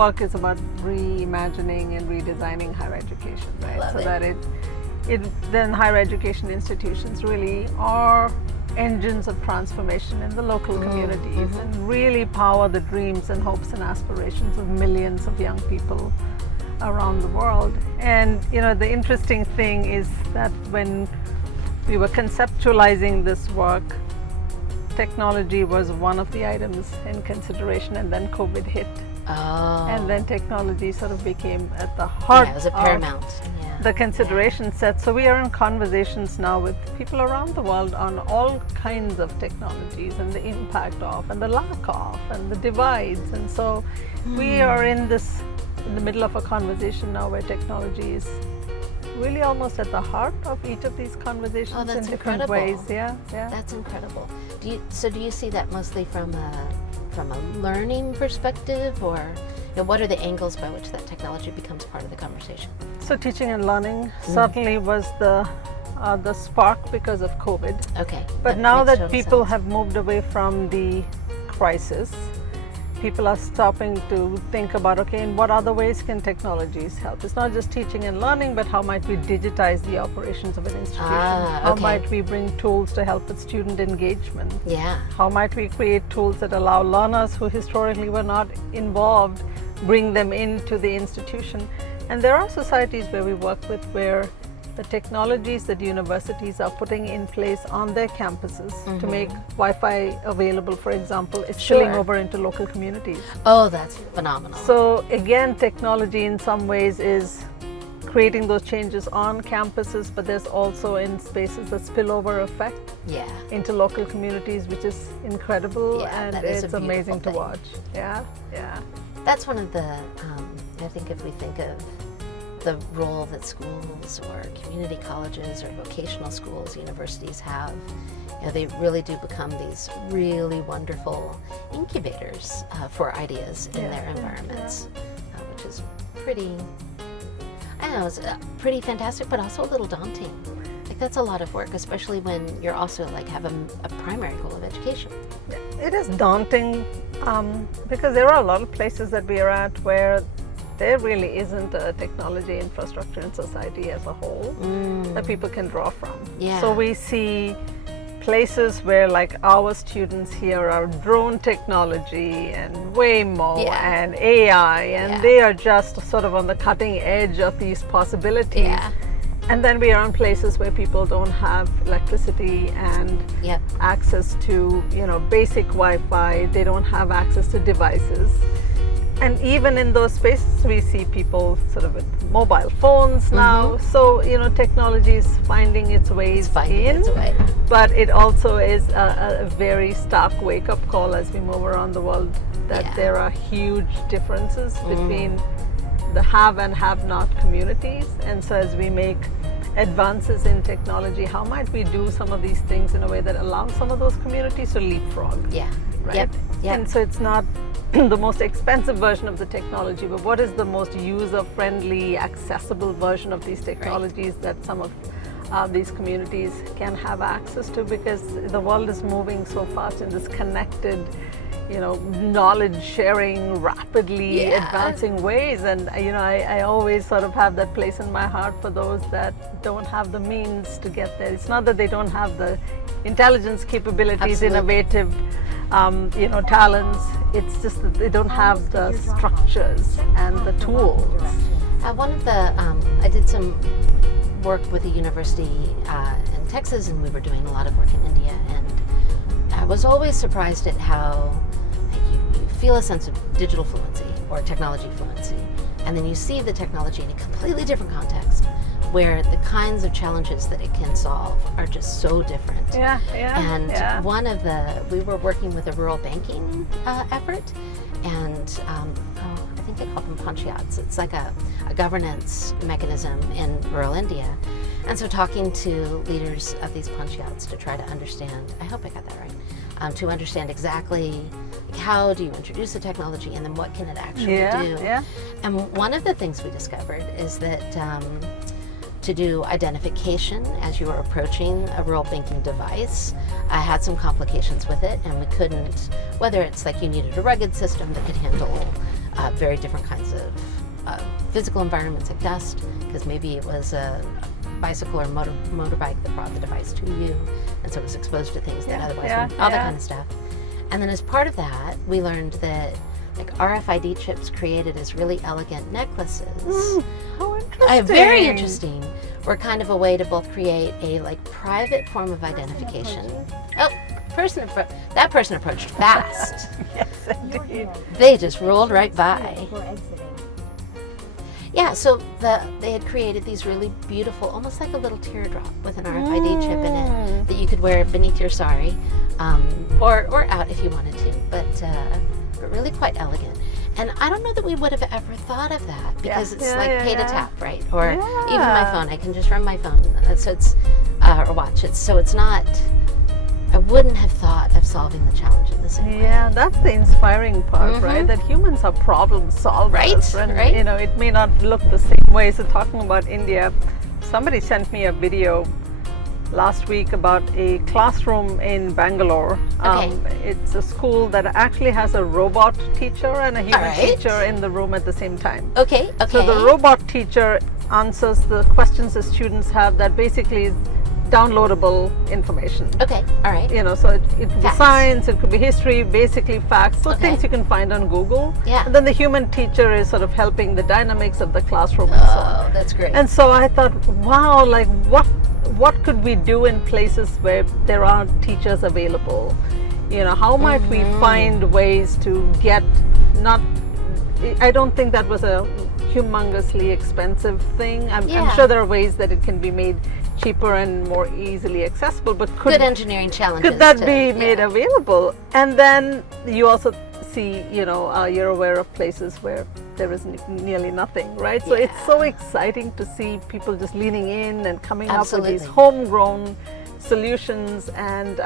work is about reimagining and redesigning higher education, right? Love so it. that then higher education institutions really are engines of transformation in the local communities and really power the dreams and hopes and aspirations of millions of young people around the world. And the interesting thing is that when we were conceptualizing this work, technology was one of the items in consideration, and then COVID hit. Oh. And then technology sort of became at the heart it was a paramount. the consideration set. So we are in conversations now with people around the world on all kinds of technologies and the impact of and the lack of and the divides. And so we are in the middle of a conversation now where technology is really almost at the heart of each of these conversations in different ways. Yeah. That's incredible. Do you see that mostly from a learning perspective, or what are the angles by which that technology becomes part of the conversation? So teaching and learning certainly was the spark because of COVID. Okay. But now that people have moved away from the crisis, people are stopping to think about, okay, in what other ways can technologies help? It's not just teaching and learning, but how might we digitize the operations of an institution? How might we bring tools to help with student engagement? Yeah. How might we create tools that allow learners who historically were not involved, bring them into the institution? And there are societies where we work with where the technologies that universities are putting in place on their campuses to make Wi-Fi available, for example, is spilling over into local communities. Oh, that's phenomenal. So again, technology in some ways is creating those changes on campuses, but there's also in spaces the spillover effect into local communities, which is incredible, and it's amazing to watch. Yeah. That's one of the, I think if we think of the role that schools or community colleges or vocational schools, universities have, they really do become these really wonderful incubators for ideas in their environments, which is pretty, I don't know, it's pretty fantastic, but also a little daunting. Like, that's a lot of work, especially when you're also have a primary goal of education. It is daunting because there are a lot of places that we are at where there really isn't a technology infrastructure in society as a whole that people can draw from. So we see places where our students here are drone technology and Waymo and AI, and they are just sort of on the cutting edge of these possibilities. And then we are in places where people don't have electricity and access to basic Wi-Fi. They don't have access to devices. And even in those spaces, we see people sort of with mobile phones now. So, technology is finding its ways in. But it also is a very stark wake-up call as we move around the world that there are huge differences between the have and have-not communities. And so as we make advances in technology, how might we do some of these things in a way that allows some of those communities to leapfrog? Right? And so it's not the most expensive version of the technology, but what is the most user-friendly, accessible version of these technologies that some of these communities can have access to, because the world is moving so fast in this connected, knowledge sharing, rapidly advancing ways. And I always sort of have that place in my heart for those that don't have the means to get there. It's not that they don't have the intelligence capabilities, innovative talents. It's just that they don't have the structures and the tools. One of the, I did some work with a university in Texas, and we were doing a lot of work in India, and I was always surprised at how you feel a sense of digital fluency or technology fluency, and then you see the technology in a completely different context, where the kinds of challenges that it can solve are just so different. And one of we were working with a rural banking effort, and I think they call them panchayats. It's like a governance mechanism in rural India. And so talking to leaders of these panchayats to try to understand, I hope I got that right, to understand exactly how do you introduce the technology, and then what can it actually do. And one of the things we discovered is that to do identification as you were approaching a rural banking device, I had some complications with it, and we couldn't, whether it's you needed a rugged system that could handle very different kinds of physical environments like dust, because maybe it was a bicycle or motorbike that brought the device to you, and so it was exposed to things that otherwise wouldn't, all that kind of stuff. And then as part of that, we learned that like RFID chips created as really elegant necklaces. How interesting. Very interesting. Were kind of a way to both create a like private form of identification. Oh, that person approached fast. Yes, indeed. They just rolled right by. Yeah, so they had created these really beautiful, almost like a little teardrop with an RFID chip in it that you could wear beneath your sari, or out if you wanted to, but really quite elegant. And I don't know that we would have ever thought of that, because it's like pay to tap, right? Or even my phone, I can just run my phone, so it's or watch it. So it's not. I wouldn't have thought of solving the challenge in the same way. Yeah, that's the inspiring part, right? That humans are problem solvers. Right, And, right. you know, it may not look the same way. So talking about India, somebody sent me a video last week about a classroom in Bangalore. It's a school that actually has a robot teacher and a human teacher in the room at the same time. Okay. So the robot teacher answers the questions the students have that basically is downloadable information. Okay, all right. You know, so it could be science, it could be history, basically facts, so things you can find on Google. Yeah. And then the human teacher is sort of helping the dynamics of the classroom and so on. Oh, that's great. And so I thought, wow, like what could we do in places where there aren't teachers available? You know, how might we find ways to get I don't think that was a humongously expensive thing. I'm sure there are ways that it can be made cheaper and more easily accessible, but good engineering challenges. Could that be made available? And then you also see, you know, you're aware of places where there is nearly nothing, right? So it's so exciting to see people just leaning in and coming up with these homegrown solutions, and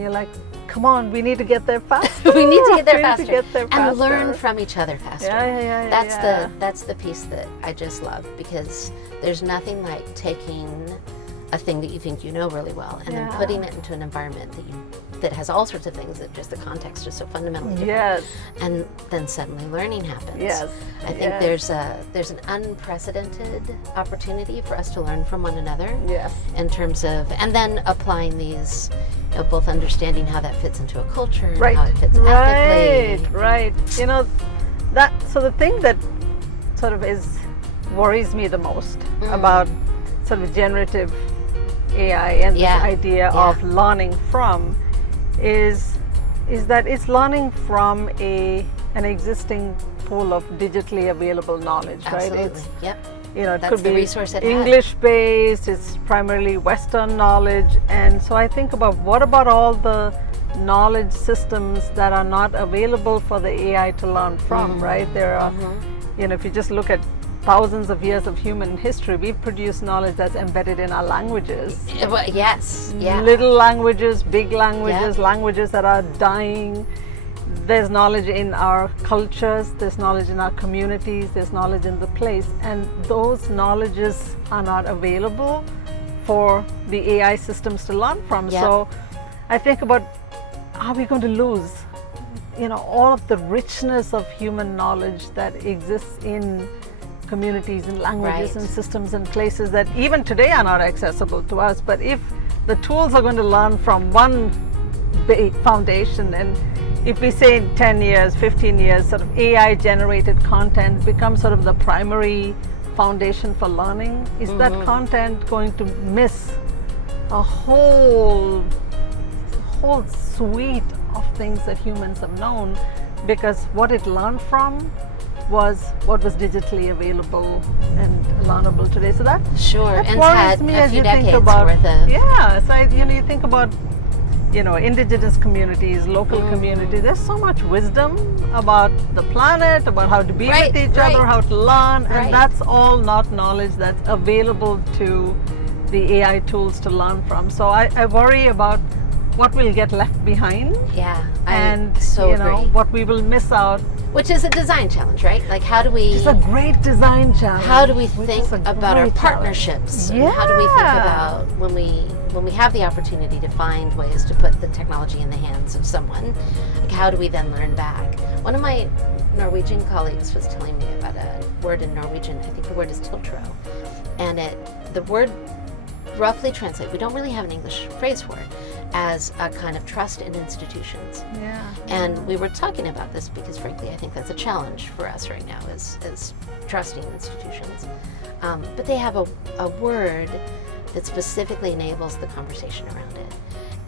you're like, come on, we need to get there faster. We need to get there We faster. need to get there faster. And learn from each other faster. That's the piece that I just love, because there's nothing like taking a thing that you think you know really well and then putting it into an environment that has all sorts of things that just the context is so fundamentally different. And then suddenly learning happens. I think there's an unprecedented opportunity for us to learn from one another. In terms of, and then applying these, you know, both understanding how that fits into a culture and how it fits ethically. Right. You know, so the thing that sort of worries me the most about sort of generative AI and this idea of learning from is that it's learning from an existing pool of digitally available knowledge, right? It's, you know, it that's could the be resource at hand. English-based, it's primarily Western knowledge, and so I think about what about all the knowledge systems that are not available for the AI to learn from, right? There are, you know, if you just look at thousands of years of human history, we've produced knowledge that's embedded in our languages. Little languages, big languages, languages that are dying. There's knowledge in our cultures, there's knowledge in our communities, there's knowledge in the place, and those knowledges are not available for the AI systems to learn from. So I think about, are we going to lose, you know, all of the richness of human knowledge that exists in communities and languages and systems and places that even today are not accessible to us? But if the tools are going to learn from one foundation, and if we say in 10 years, 15 years, sort of AI generated content becomes sort of the primary foundation for learning, is that content going to miss a whole suite of things that humans have known, because what it learned from was what was digitally available and learnable today. So that worries me as you think about so you think about, you know, indigenous communities, local communities. There's so much wisdom about the planet, about how to be with each other, how to learn, and that's all not knowledge that's available to the AI tools to learn from. So I worry about what will get left behind, and so you know, what we will miss out which is a design challenge, right? Like, how do we? It's a great design challenge. How do we which think is a about our great partnerships? challenge. And how do we think Yeah. about when we have the opportunity to find ways to put the technology in the hands of someone? Like, how do we then learn back? One of my Norwegian colleagues was telling me about a word in Norwegian. I think the word is tiltro, and the word roughly translates. We don't really have an English phrase for it, as a kind of trust in institutions. Yeah. And we were talking about this because, frankly, I think that's a challenge for us right now, is trusting institutions. But they have a word that specifically enables the conversation around it.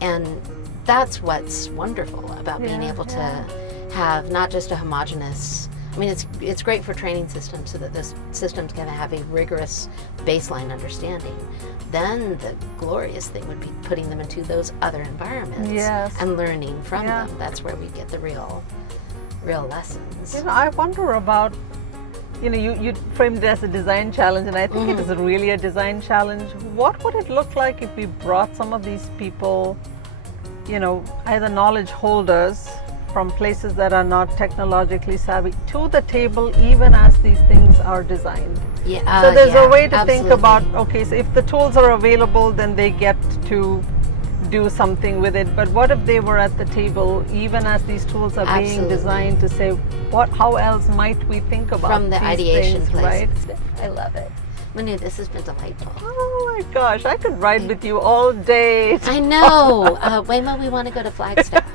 And that's what's wonderful about being able to have not just a homogeneous, I mean, it's great for training systems so that those systems can have a rigorous baseline understanding. Then the glorious thing would be putting them into those other environments and learning from them. That's where we get the real lessons. You know, I wonder about, you framed it as a design challenge, and I think it is really a design challenge. What would it look like if we brought some of these people, either knowledge holders from places that are not technologically savvy to the table, even as these things are designed? So there's a way to think about, okay, so if the tools are available, then they get to do something with it. But what if they were at the table, even as these tools are being designed, to say, how else might we think about from the these ideation things, place? Right? I love it. Minu, this has been delightful. Oh my gosh, I could ride with you all day. I know. Waymo, we want to go to Flagstaff.